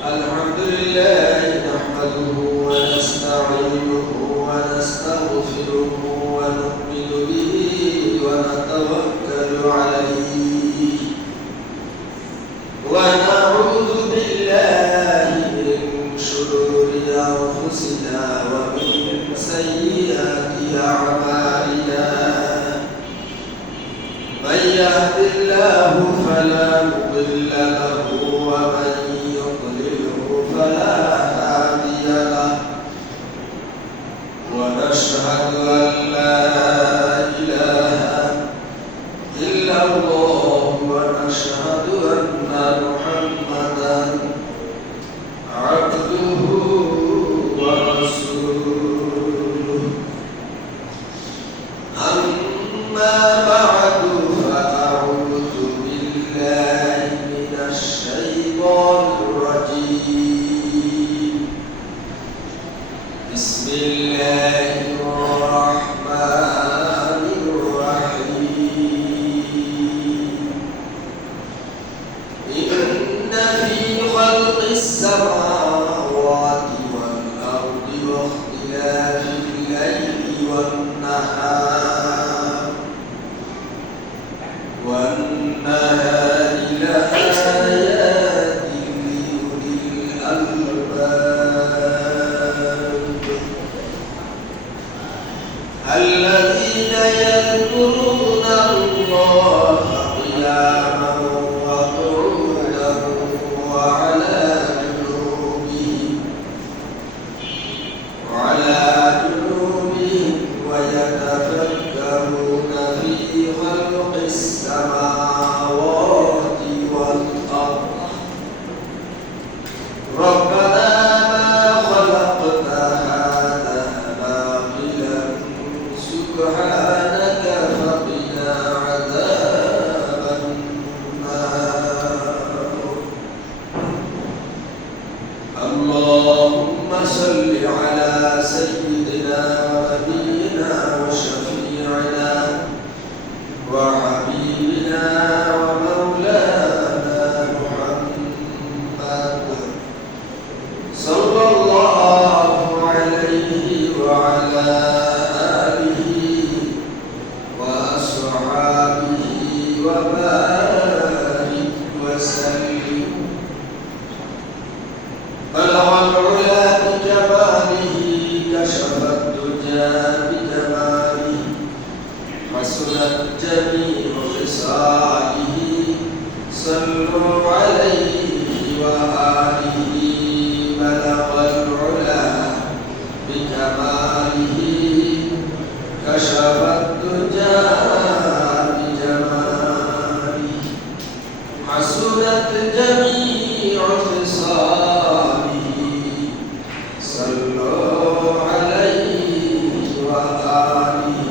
الحمد لله نحمده ونستعينه ونستغفره ونؤمن به ونتوكل عليه ونعوذ بالله من شرور أنفسنا ومن سيئات أعمالنا من يهد الله فلا مضل له ومن يضلله فلا هادي له ونشهد أن لا إله إلا الله ونشهد أن محمدا عبده ورسوله أما بعد فأعوذ بالله من الشيطان الرجيم بسم الله الرحمن الرحيم إن في خلق السماوات والأرض واختلاف الليل والنهار لآيات لأولي الألباب الذين يذكرون الله قياما وقعودا وعلى جنوبهم ويتفكرون في خلق السماوات والأرض ربنا ما خلقت هذا باطلا سبحانك فقنا عذاب النار اللهم صل على سيدنا ونبينا وشفيعنا وحبيبنا ومولانا محمد صلى الله عليه وعلى آله وأصحابه وبارك وسلم بلغ العلا بجماله كشف الدجى بجماله حسنت جميع خصاله صلوا عليه وآله بلغ العلا بكماله كشف الدجى بجماله حسنت جميع خصاله صلوا عليه وآله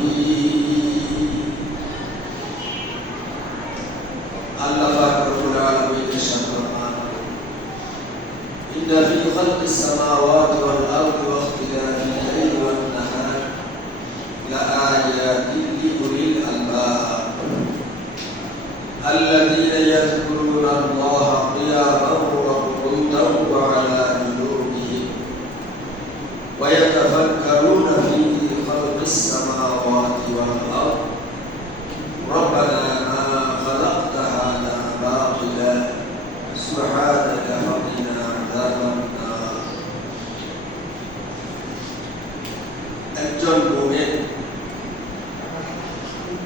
الله رب العالمين شكرا إن في خلق السماوات والأرض واختلاف الليل والنهار لآيات لأولي الألباب الذين يذكرون الله قياما وقعودا وعلى جنوبهم ويتفكرون في خلق السماوات والأرض ربنا ما خلقت هذا باطلا سبحانك فقنا عذاب النار একজন মুমিন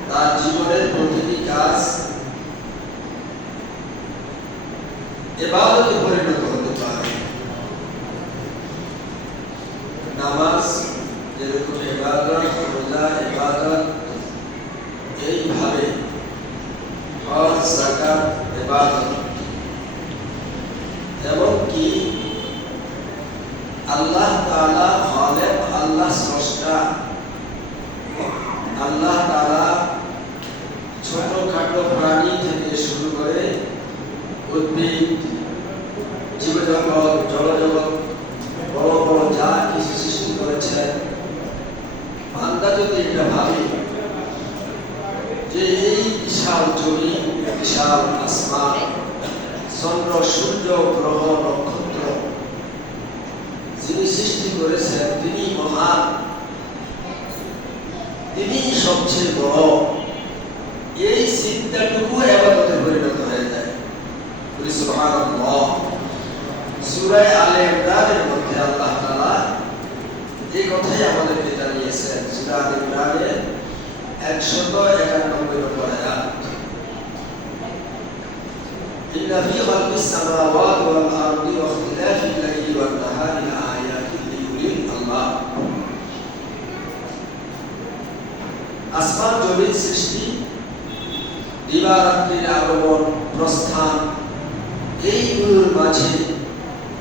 তার জীবনের প্রতিটি কাজ ইবাদতে পরিণত হতে পারে। নামাজ যেরকম ইবাদত, রোজা ইবাদত, এইভাবে হজ যাকাত ইবাদত, এমনকি আল্লাহ তাআলা খালেক, আল্লাহ স্রষ্টা, আল্লাহ তাআলা ছোটখাটো প্রাণী থেকে শুরু করে উদ্ভিদ, জীবজগৎ, জলজগৎ, বড় বড় যা কিছু সৃষ্টি করেছেন, বান্দা যদি এটা ভাবে যে এই বিশাল জমি, বিশাল আসমান, চন্দ্র, সূর্য, গ্রহ, নক্ষত্র সবচেয়ে বড়, এই চিন্তাটুকু ইবাদতে পরিণত হয়ে যায়। সুবহানাল্লাহ। সূরা আলে ইমরানের মধ্যে আল্লাহ তাআলা এই কথাই আমাদেরকে জানিয়েছেন। সূরা আলে ইমরানের 191 নম্বর আয়াত, ইন্না ফী খালকিস সামাওয়াতি ওয়াল আরদি ওয়া ইখতিলাফিল লাইলি ওয়ান নাহারি লাআয়াতিন লিউলিল আলবাব। আসমান জমিন সৃষ্টি, দিবারাত্রির আগমন প্রস্থান, এইগুলোর মাঝে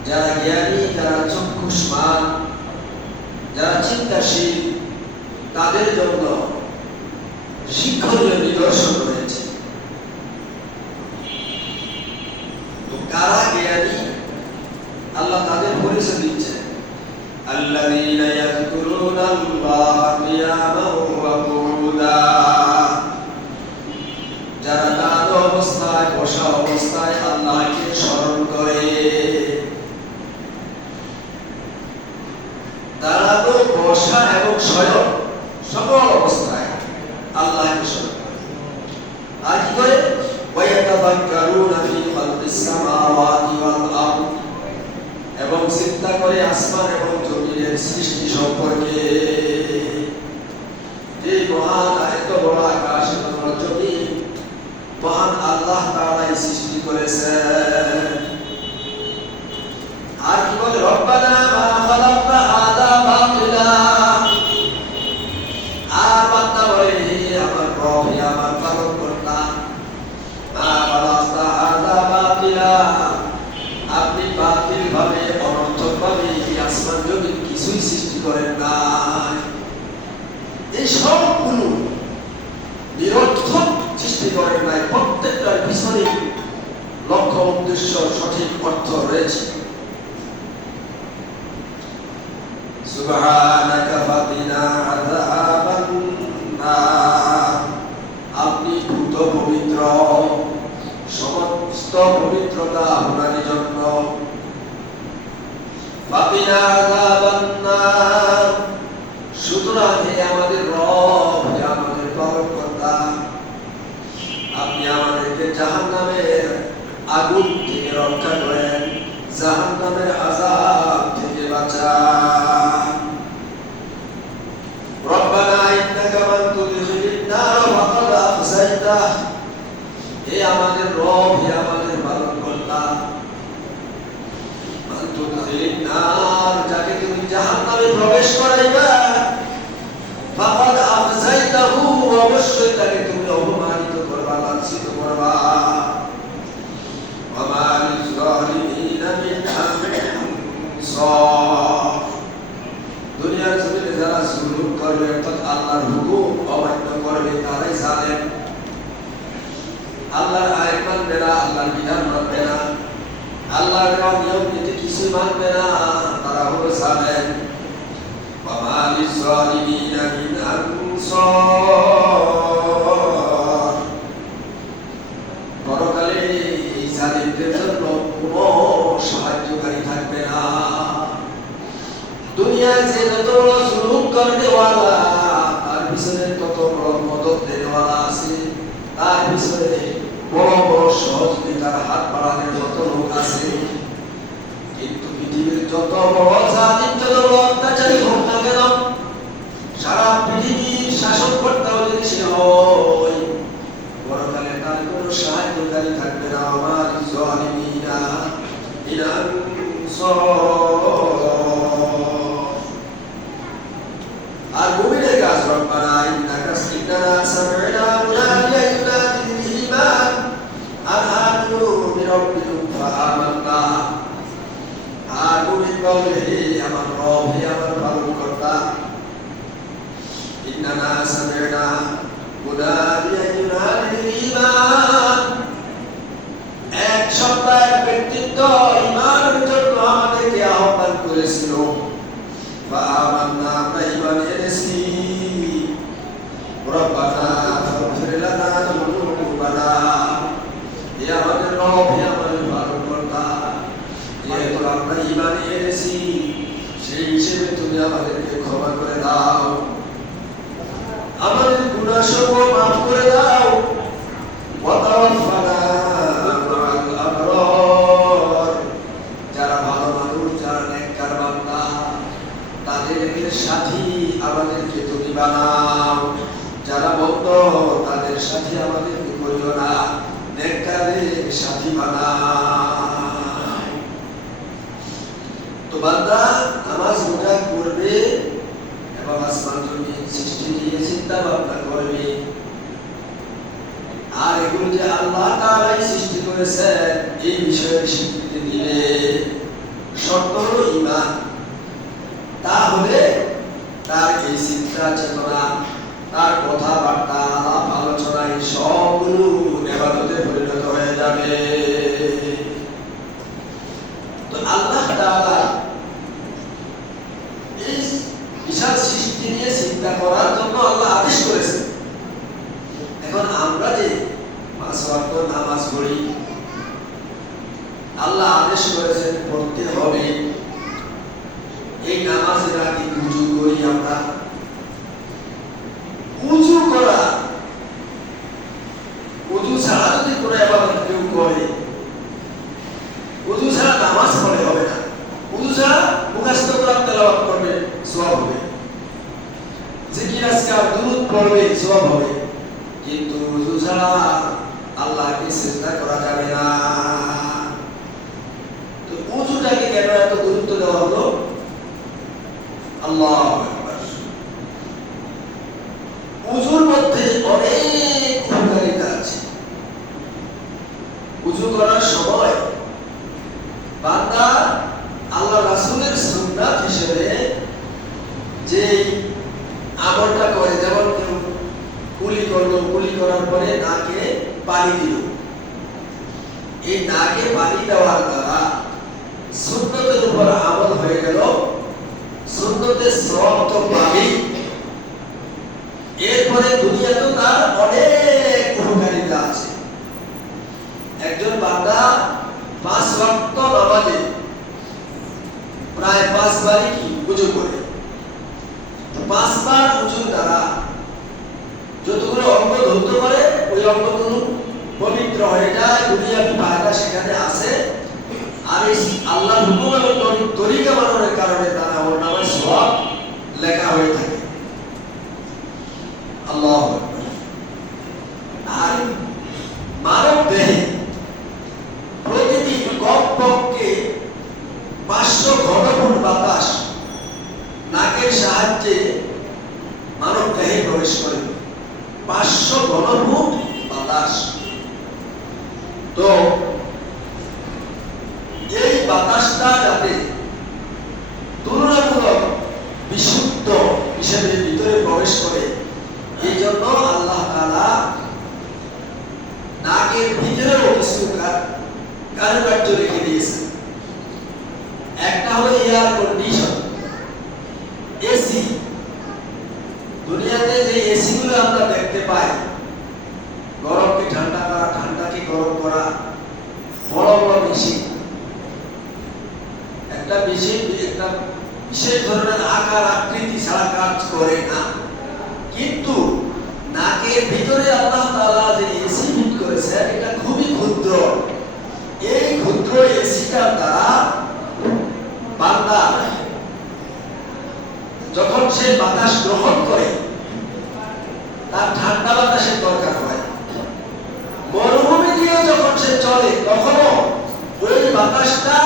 যারা জ্ঞানী, যারা চক্ষুষ্মান, যারা চিন্তাশীল, তাদের জন্য শিক্ষণীয় নিদর্শন রয়েছে। তো কারা জ্ঞানী, আল্লাহ তাদের পরিচয় দিচ্ছেন, আল্লাযীনা ইয়াযকুরুনাল্লাহা কিয়ামান ওয়া কুউদা, যারা দাঁড়ানো অবস্থায়, বসা অবস্থায় আল্লাহকে স্মরণ করে। দাঁড়ানো, বসা এবং শয়ন সকল অবস্থায় আল্লাহকে স্মরণ করে। আর কি করে? ওয়ায়াতাযাক্কারুনা ফী খালকিস সামাওয়াতি ওয়াল আরদ, এবং চিন্তা করে আসমান এবং জমিনের সৃষ্টি সম্পর্কে। এই মহান এত বড় আকাশ এবং জমিন মহান আল্লাহ তাআলাই সৃষ্টি করেছেন। আর কি বলে? রব্বানা মা খালাকতা হাযা বাতিলা। আর বান্দা বলে, হে আমার রব, হে আমার পালনকর্তা, মা খালাকতা হাযা বাতিলা, আপনি বাতিল ভাবে, অনর্থক ভাবে এই আসমান জমিন কিছুই সৃষ্টি করেন নাই। এই সবগুলো নিরর্থক সৃষ্টি করেন নাই, প্রত্যেকটার পিছনে লক্ষ্য, উদ্দেশ্য, সঠিক অর্থ রয়েছে। সুবহানাকা ফাকিনা আযাবান নার, আপনি পূত পবিত্র, সমস্ত পবিত্রতা আপনার জন্য। ফাকিনা আযাবান নার, সুতরাং হে আমাদের রব, হে আমাদের পালনকর্তা, আপনি আমাদেরকে জাহান্নামের আগুন থেকে রক্ষা করেন, জাহান্নামের আযাব থেকে বাঁচান। রব্বানা ইন্নাকা মান তুদখিলিন নার ফাকাদ আখযাইতাহ, হে আমাদের রব, হে আমাদের পালনকর্তা, মান তুদখিলিন নার, যাকে তুমি জাহান্নামে প্রবেশ করাইবা, ফাকাদ আখযাইতাহু, অবশ্যই তাকে তুমি অপমানিত করবা, লাঞ্ছিত করবা। ওয়া মা লিয-যালিমিনা মিন আনসার, দুনিয়ার জমিনে যারা জুলুম করবে, অর্থাৎ আল্লাহর হুকুম অমান্য করবে, তারাই জালেম। আল্লাহর আইন মানবে না, আল্লাহর বিধান মানবে না, আল্লাহর নিয়ম নীতি কিছু মানবে না, তারা হলো জালেম। ওয়া মা লিয-যালিমিনা মিন আনসার, পরকালে এই জালিমদের জন্য কোনো সাহায্যকারী থাকবে না। দুনিয়ায় যে যত বড় জুলুম করনেওয়ালা, তার পিছনে তত বড় মদদ দেওয়ালা আছে, তার পিছনে বড় বড় সহযোগিতার হাত বাড়ানোর মতো লোক আছে। কিন্তু পৃথিবীর যত বড় জালিম, যত বড় অত্যাচারী হোক না কেন, সারা পৃথিবীর শাসনকর্তাও যদি সে হয়, পরকালে তার কোনো সাহায্যকারী থাকবে না। আমার জালিমিনা মিন আনসার। আর মুমিনের কাজ, রব্বানা ইন্নাকা সামি'না মুনাদিয়ান ইউনাদি লিল ঈমান আন আমিনু বিরাব্বিকুম ফাআমান্না। আর মুমিন বলে, হে আমার রব, হে আমার পালনকর্তা, ইন্নানা সামি'না মুনাদিয়ান ইউনাদি লিল ঈমান, এক সত্তা, এক ব্যক্তিত্ব ঈমানের জন্য আমাদেরকে আহ্বান করেছিল। ফাআমান্না, আমরা ঈমান এনেছি। রব্বানা ফাগফির লানা যুনুবানা, হে আমাদের রব, হে আমাদের পালনকর্তা, যেহেতু আমরা ঈমান এনেছি, সেই হিসেবে তুমি আমাদেরকে ক্ষমা করে দাও, আমাদের গুনাহ সর্ব মাফ করে দাও ওয়া তাওয়াফানা মা'আল আবরার। যারা ভালো মানুষ, যারা নেককার বান্দা, তাদের সাথী আমাদেরকে তুমি বানাও। যারা বন্ধ, তাদের সাথে আমাদেরকে করিও না, নেককারের সাথী বানাও। তো বান্দা নামাজ রোজা করবে এবং আসমান জমিন সৃষ্টি নিয়ে চিন্তা ভাবনা করবে, আর এগুলো যে আল্লাহ তাআলাই সৃষ্টি করেছেন এই বিষয়ে স্বীকৃতি দিলে, শর্ত হলো ঈমান। তাহলে তার এই চিন্তা চেতনা, তার কথাবার্তা, আলাপ আলোচনা এই সবগুলো ইবাদতে পরিণত হয়ে যাবে। তো আল্লাহ তাআলা এই বিশাল সৃষ্টি নিয়ে চিন্তা করার জন্য আল্লাহ আদেশ করেছেন। এখন আমরা যে 5 ওয়াক্ত নামাজ পড়ি, আল্লাহ আদেশ করেছেন পড়তে হবে। এই নামাজের আগে উযু করি আমরা। উযু করা, উযু ছাড়া যদি কোনো ইবাদত কেউ করে, উযু ছাড়া নামাজ পড়লে হবে না। উযু ছাড়া মুখস্থ কোরআন তেলাওয়াত করবে, সওয়াব হবে। জিকির আজকার দুরূদ পড়বে, সওয়াব হবে। কিন্তু উযু ছাড়া আল্লাহকে সিজদা করা যাবে না। তো উযুটাকে কেন এত গুরুত্ব দেওয়া হলো? আল্লাহু আকবার। উযুর মধ্যে অনেক উপকারিতা আছে। উযু করার সময় বান্দা আল্লাহ রাসূলের সুন্নাত হিসেবে যে আমলটা করে, যেমন কেউ কুলি করলো, কুলি করার পরে নাকে পানি দিল, এই নাকে পানি দেওয়ার দ্বারা সুন্নতের উপর আমল হয়ে গেল, সুন্নতের সওয়াব তো পাবেই, এরপরে দুনিয়াতেও তার অনেক উপকারিতা আছে। একজন বান্দা 5 ওয়াক্ত নামাজে প্রায় 5 বারই কি উযু করে। 5 বার উযুর দ্বারা যতগুলো অঙ্গ ধৌত করে, ওই অঙ্গগুলো পবিত্র হয়ে যায়, দুনিয়াবি ফায়দা সেখানে আছে। আর এই আল্লাহর হুকুম এবং তরিকা মানার কারণে তার আমলনামায় সওয়াব লেখা হয়ে থাকে। আল্লাহু আকবার। আর মানব দেহে প্রতিদিন কমপক্ষে 500 ঘনফুট বাতাস নাকের সাহায্যে মানব দেহে প্রবেশ করে। 500 ঘনফুট বাতাস। তো এই বাতাসটা যাতে তুলনামূলক বিশুদ্ধ হিসেবে ভিতরে প্রবেশ করে, এই জন্য আল্লাহ তাআলা নাকের ভিতরেও কিছু কারুকার্য রেখে দিয়েছেন। একটা হলো এয়ার কন্ডিশন, এসি। দুনিয়াতে যে এসি গুলো আমরা দেখতে পাই, গরমকে ঠান্ডা করা, ঠান্ডাকে গরম করা, বড় বড় মেশিন, একটা বিশেষ ধরনের আকার আকৃতি ছাড়া কাজ করে না। কিন্তু নাকের ভিতরে আল্লাহ তাআলা যে এসি ফিট করেছেন, এটা খুবই ক্ষুদ্র। এই ক্ষুদ্র এসিটার দ্বারা বান্দা যখন সে বাতাস গ্রহণ করে, তার ঠান্ডা বাতাসের দরকার হয়। মরুভূমি দিয়ে যখন সে চলে, তখনও ওই বাতাসটা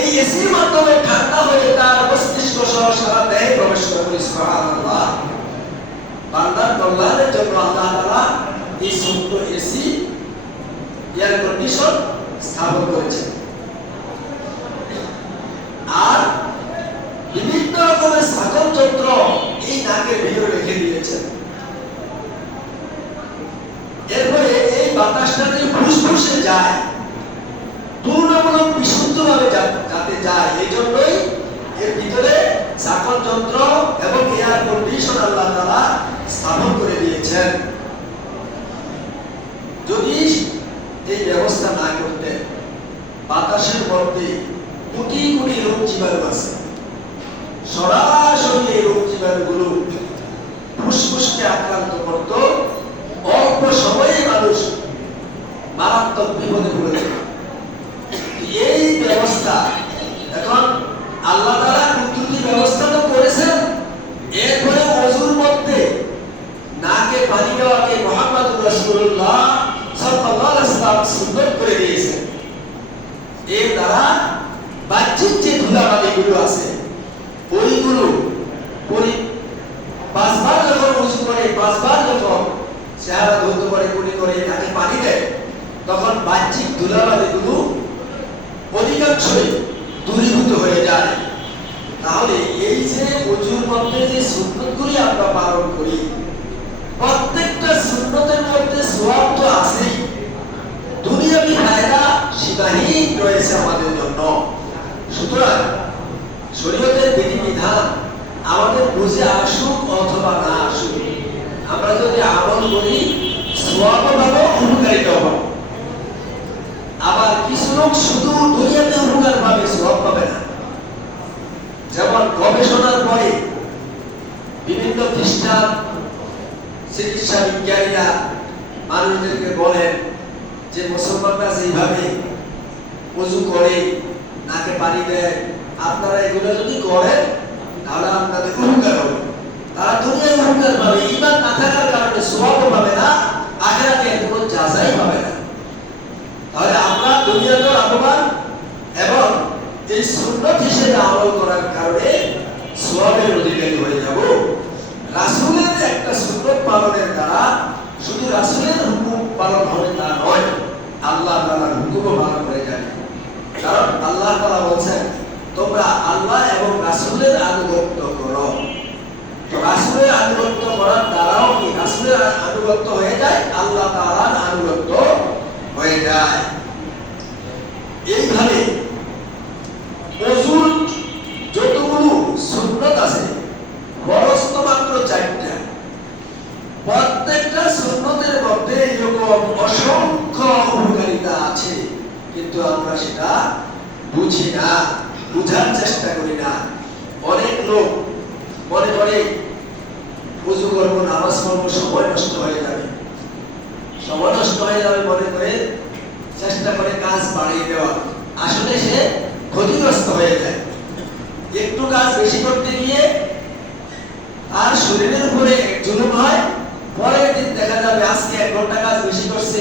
এই এসির মাধ্যমে ঠান্ডা হয়ে তার মস্তিষ্ক সহ সারা দেহে প্রবেশ করে। সুবহানাল্লাহ। বান্দার কল্যাণের জন্য আল্লাহ তাআলা এই ছোট্ট এসি, এয়ার কন্ডিশন স্থাপন করেছেন। আর বিভিন্ন রকমের সাধন যন্ত্র এই নাকের ভিতরে রেখে দিয়েছেন। এরপরে এই বাতাসটা যে ফুসফুসে যায়, তুলনামূলক বিশুদ্ধভাবে যাতে যায়, এই জন্যই এর ভিতরে সাধন যন্ত্র এবং এয়ার কন্ডিশন আল্লাহ তাআলা স্থাপন করে দিয়েছেন। যদি এই ব্যবস্থা না করতে, বাতাসের মধ্যে কোটি কোটি রোগ জীবাণু আছে, সরাসরি এই রোগ জীবাণুগুলো ফুসফুসকে আক্রান্ত করত মারাত্মক বিপদে পড়ে যাবে। এই ব্যবস্থা এখন আল্লাহ তাআলা কুদরতি ব্যবস্থা তো করেছেন, এরপরে ওযুর মধ্যে নাকে পানি দেওয়াকে মুহাম্মদুর রাসূলুল্লাহ সাল্লাল্লাহু আলাইহি ওয়াসাল্লাম সুন্নাত করে দিয়েছেন। এর দ্বারা বাহ্যিক যে ধুলাবালিগুলো আছে ওইগুলো পাঁচবার যখন ওযু করে, পাঁচবার যখন চেহারা ধৌত করে, কুলি করে, নাকে পানি দেয়, তখন বাহ্যিক ধুলাবালিগুলো অধিকাংশই দূরীভূত হয়ে যায়। তাহলে এই যে ওযুর মধ্যে যে সুন্নতগুলি আমরা পালন করি, প্রত্যেকটা সুন্নতের মধ্যে সওয়াব তো আছেই, দুনিয়াবি ফায়দা সীমাহীন রয়েছে আমাদের জন্য। সুতরাং শরীয়তের বিধিবিধান আমাদের বুঝে আসুক অথবা না আসুক, আমরা যদি আমল করি সওয়াব পাবো, উপকারিতা পাবো। আবার কিছু লোক শুধু দুনিয়াতে উপকার পাবে, সওয়াব পাবে না। যেমন গবেষণার পরে বিভিন্ন খ্রিস্টান চিকিৎসা বিজ্ঞানীরা মানুষদেরকে বলেন যে মুসলমানরা যেভাবে ওযু করে, নাকে পানি দেয়, আপনারা এগুলো যদি করেন তাহলে আপনাদের উপকার হবে। তারা দুনিয়ায় উপকার পাবে, ঈমান না থাকার কারণে সওয়াবও পাবে না, আখিরাতে এর কোনো যাচাই পাবে না। তাহলে আমরা দুনিয়াতে লাভবান এবং এই সুন্নাত হিসেবে আমল করার কারণে সওয়াবের অধিকারী হয়ে যাব। রাসূলের একটা সুন্নাত পালনের দ্বারা শুধু রাসূলের হুকুম পালন হবে তা নয়, আল্লাহ তাআলার হুকুমও পালন হয়ে যাবে। কারণ আল্লাহ তাআলা বলেন, তোমরা আল্লাহ এবং রাসূলের আনুগত্য করো। তো রাসূলের আনুগত্য করার দ্বারাও কি রাসূলের আনুগত্য হয়ে যায়, আল্লাহ তাআলার আনুগত্য হয়ে যায়। এইভাবে ওযুর যতগুলো সুন্নাত আছে বরস্ত মাত্র 4টা। প্রত্যেকটা সুন্নতের মধ্যে এরকম অসংখ্য উপকারিতা আছে, কিন্তু আমরা সেটা বুঝি না, বুঝার চেষ্টা করি না। অনেক লোক মনে করে ওযু করবো, নামাজ পড়বো, সময় নষ্ট হয়ে যাবে, সময় নষ্ট হয়ে যাবে মনে করে চেষ্টা করে কাজ বাড়িয়ে দেওয়া। আসলে সে ক্ষতিগ্রস্ত হয়ে যায়। একটু কাজ বেশি করতে গিয়ে আর শরীরের উপরে জুলুম হয়, পরের দিন দেখা যাবে আজকে 1 ঘন্টা কাজ বেশি করছে,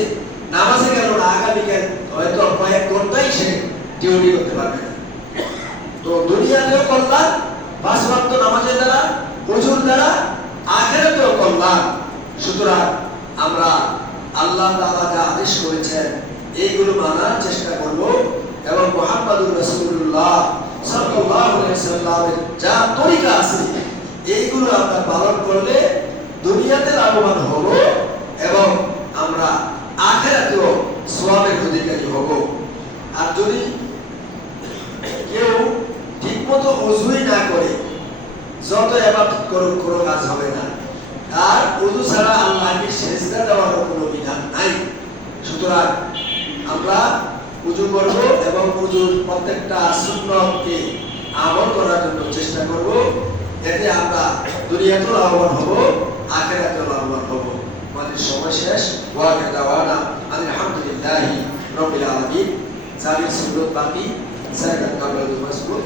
নামাজে গেল না, আগামীকাল হয়তো কয়েক ঘন্টাই সে ডিউটি করতে পারবে না। তো দুনিয়াতেও কল্যাণ 5 ওয়াক্ত নামাজের দ্বারা, ওযুর দ্বারা, আখিরাতেও কল্যাণ। সুতরাং আমরা আল্লাহ তাআলা যা আদেশ করেছেন এইগুলো মানার চেষ্টা করব এবং মুহাম্মদুর রাসূলুল্লাহ সাল্লাল্লাহু আলাইহি ওয়াসাল্লামের যা তরিকা আছে এইগুলো আমরা পালন করলে দুনিয়াতে লাভবান হব এবং আমরা আখিরাতেও সওয়াবের অধিকারী হব। আর যদি কেউ ঠিকমতো ওযুই না করে যত ইবাদত করুক কোনো কাজ হবে না। আর ওযু ছাড়া আল্লাহকে সিজদা দেওয়ার কোনো বিধান নাই। সুতরাং আমরা ওযু করব এবং ওযুর প্রত্যেকটা সুন্নতকে আমল করার জন্য চেষ্টা করব, এতে আমরা দুনিয়াতেও লাভবান হব, আখিরাতেও লাভবান হব। আমাদের সময় শেষ। ওয়া দাওয়ানা আলহামদুলিল্লাহি রাব্বিল আলামিন। জামিল সুন্নাত বাকি সাইয়্যিদ কামাল মাসকুর।